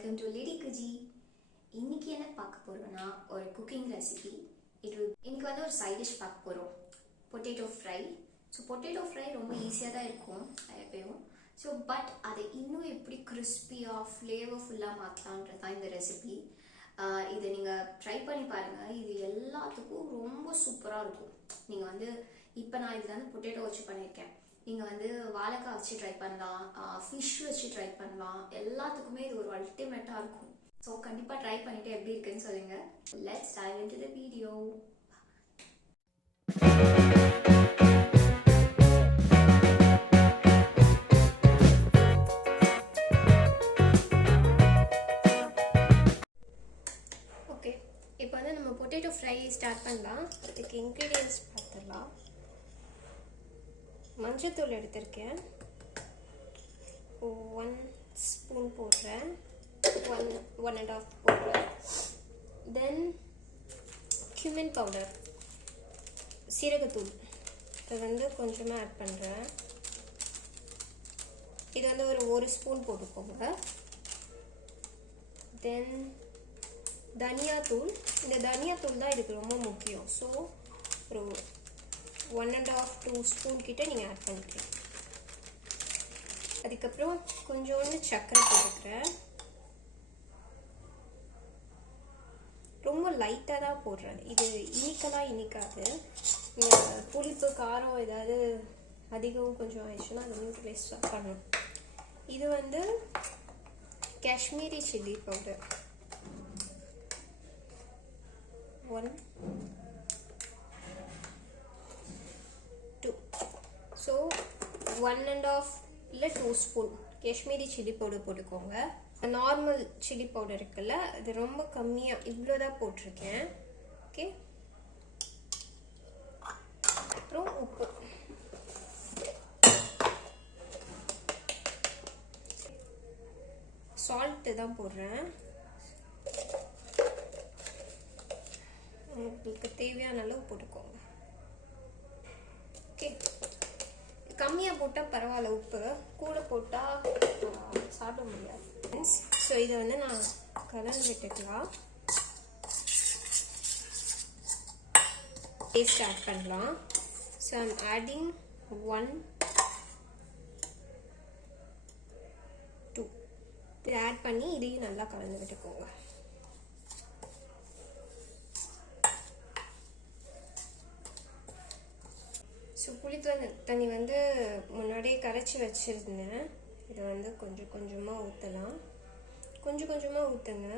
Welcome to lady குஜி. இன்னைக்கு என்ன பார்க்க போறோம்னா ஒரு குக்கிங் ரெசிபி. இன்னைக்கு வந்து ஒரு சைட் டிஷ் பார்க்க போறோம், potato fry. So potato fry ரொம்ப ஈஸியாக தான் இருக்கும் எப்பயும். ஸோ பட் அதை இன்னும் எப்படி கிறிஸ்பியாக ஃப்ளேவர்ஃபுல்லாக மாற்றலான்றது தான் இந்த ரெசிபி. இதை நீங்கள் ட்ரை பண்ணி பாருங்கள். இது எல்லாத்துக்கும் ரொம்ப சூப்பராக இருக்கும். நீங்கள் வந்து இப்போ நான் இதில் வந்து பொட்டேட்டோ வச்சு பண்ணியிருக்கேன். நீங்கள் வந்து வாழைக்காய் வச்சு ட்ரை பண்ணலாம், ஃபிஷ் வச்சு ட்ரை பண்ணலாம். எல்லாத்துக்குமே இது ஒரு அல்டிமேட்டாக இருக்கும். ஸோ கண்டிப்பாக ட்ரை பண்ணிவிட்டு எப்படி இருக்குன்னு சொல்லுங்கள். Let's dive into the video. Okay, இப்போ வந்து நம்ம பொட்டேட்டோ ஃப்ரை ஸ்டார்ட் பண்ணலாம். இதுக்கு இன்க்ரீடியன்ட்ஸ் பார்த்துடலாம். மஞ்சத்தூள் எடுத்திருக்கேன், 1 ஸ்பூன் போடுறேன், 1.5 போடுறேன். தென் cumin பவுடர், சீரகத்தூள், இதை வந்து கொஞ்சமாக ஆட் பண்ணுறேன். இது வந்து ஒரு ஸ்பூன் போட்டுக்கோங்க. தென் தனியாத்தூள், இந்த தனியாத்தூள் தான் இதுக்கு ரொம்ப முக்கியம். ஸோ ஒரு 1.5-2 ஸ்பூன் கிட்ட நீங்கள் ஆட் பண்ணிக்கலாம். அதுக்கப்புறம் கொஞ்சோண்டு சர்க்கரை போட்டுக்கிறேன். ரொம்ப லைட்டாக தான் போடுறேன். இது இனிக்காது. இந்த புளிப்பு காரம் ஏதாவது அதிகம் கொஞ்சம் ஆயிடுச்சுன்னா அது வந்து வேஸ்ட்டாக பண்ணணும். இது வந்து காஷ்மீரி சில்லி பவுடர் 1, 2. ஸோ 1.5 இல்லை 2 ஸ்பூன் காஷ்மீரி சில்லி பவுடர் போட்டுக்கோங்க. நார்மல் சில்லி பவுடர் இருக்குல்ல, அது ரொம்ப கம்மியாக இவ்வளோதான் போட்டிருக்கேன். ஓகே, அப்புறம் உப்பு. சால்ட்டு தான் போடுறேன். உங்களுக்கு தேவையான அளவு போட்டுக்கோங்க. ஓகே, கம்மியாக போட்டால் பரவாயில்ல, உப்பு கூட போட்டால் சாப்பிட முடியாது. ஸோ இதை வந்து நான் கலந்து விட்டுக்கலாம். டேஸ்ட் ஆட் பண்ணலாம். So I'm adding 1, 2. இதை ஆட் பண்ணி இதையும் நல்லா கலந்து விட்டுக்கோங்க. ஸோ புளி தண்ணி வந்து முன்னாடியே கரைச்சி வச்சுருந்தேன். இதை வந்து கொஞ்சம் கொஞ்சமாக ஊற்றலாம். கொஞ்சம் கொஞ்சமாக ஊற்றுங்க.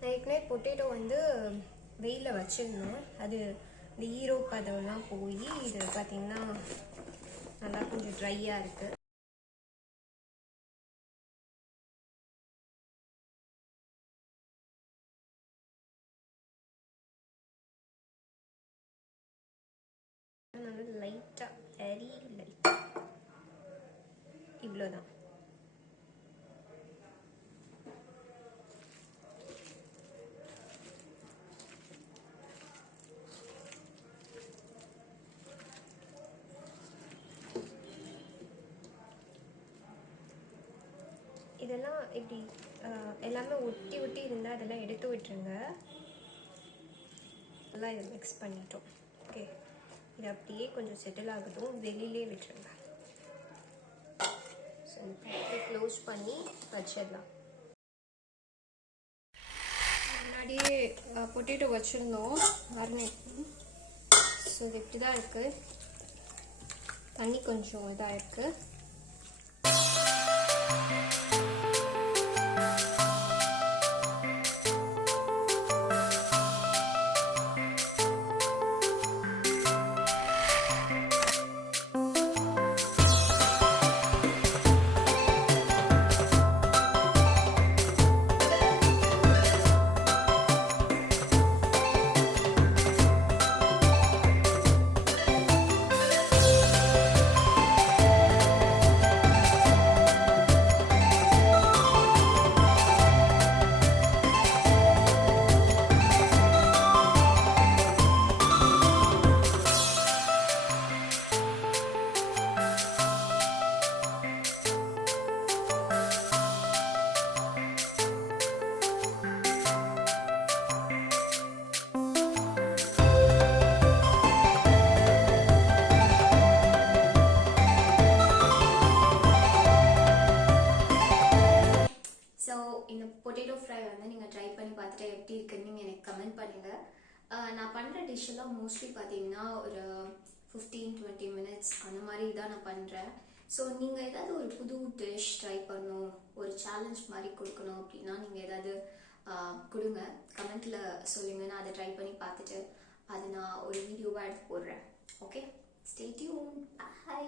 நான் ஏற்கனவே பொட்டேட்டோ வந்து வெயிலில் வச்சுருந்தேன். அது இந்த ஈரப்பதம்லாம் போய் இது பார்த்திங்கன்னா நல்லா கொஞ்சம் ட்ரையாக இருக்குது. நல்லா லைட்டாக, வெரி லைட்டாக, இவ்வளோதான். இதெல்லாம் இப்படி எல்லாமே ஒட்டி ஒட்டி இருந்தால் அதெல்லாம் எடுத்து விட்டுருங்க. நல்லா இதை மிக்ஸ் பண்ணிட்டோம். ஓகே, இது அப்படியே கொஞ்சம் செட்டில் ஆகட்டும், வெளியிலே விட்டுருங்க. ஸோ க்ளோஸ் பண்ணி வச்சிடலாம். முன்னாடியே பொட்டேட்டோ வச்சுருந்தோம் மரினேட். ஸோ இது இப்படி தான் இருக்குது. தண்ணி கொஞ்சம் இதாக இருக்குது. பொட்டேட்டோ ஃப்ரை வந்து நீங்கள் ட்ரை பண்ணி பார்த்துட்டு எப்படி இருக்குன்னு நீங்கள் எனக்கு கமெண்ட் பண்ணுங்கள். நான் பண்ணுற டிஷ் எல்லாம் மோஸ்ட்லி பார்த்தீங்கன்னா ஒரு 15-20 மினிட்ஸ் அந்த மாதிரி தான் நான் பண்ணுறேன். ஸோ நீங்கள் ஏதாவது ஒரு புது டிஷ் ட்ரை பண்ணணும், ஒரு சேலஞ்ச் மாதிரி கொடுக்கணும் அப்படின்னா நீங்கள் ஏதாவது கொடுங்க, கமெண்ட்டில் சொல்லுங்கள். நான் அதை ட்ரை பண்ணி பார்த்துட்டு அதை நான் ஒரு வீடியோவாக எடுத்து போடுறேன். Okay, stay tune. பை.